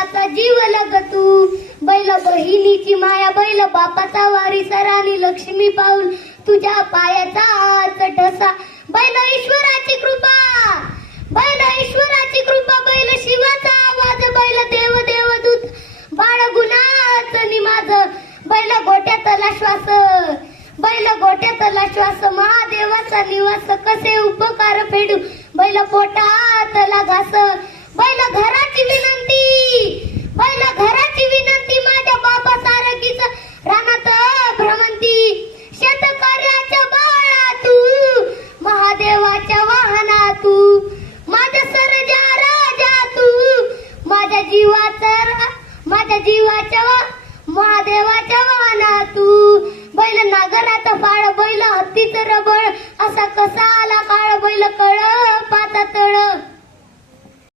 जीवाचा जीव लग तू बैल बहिणीची माया बैल बापाचा वारी सरानी लक्ष्मी पाऊल. तुझ्या पायाचा आज ठसा. बैल ईश्वराची कृपा. बैल ईश्वराची कृपा. बैल शिवाचा आवाज. बैल देव देव दूत बाळ गुणाच निमाज. बैल गोट्यातला श्वास. बैल गोट्यातला श्वास. महादेवाचा निवास. कसे उपकार फेडू. बैल पोटातला घास. जीवाचा माझ्या जीवाच्या वा- महादेवाच्या वाहना तू बैल नागराचा फाळ बैल हत्तीचं रबळ असा कसा आला काळ बैल कळ?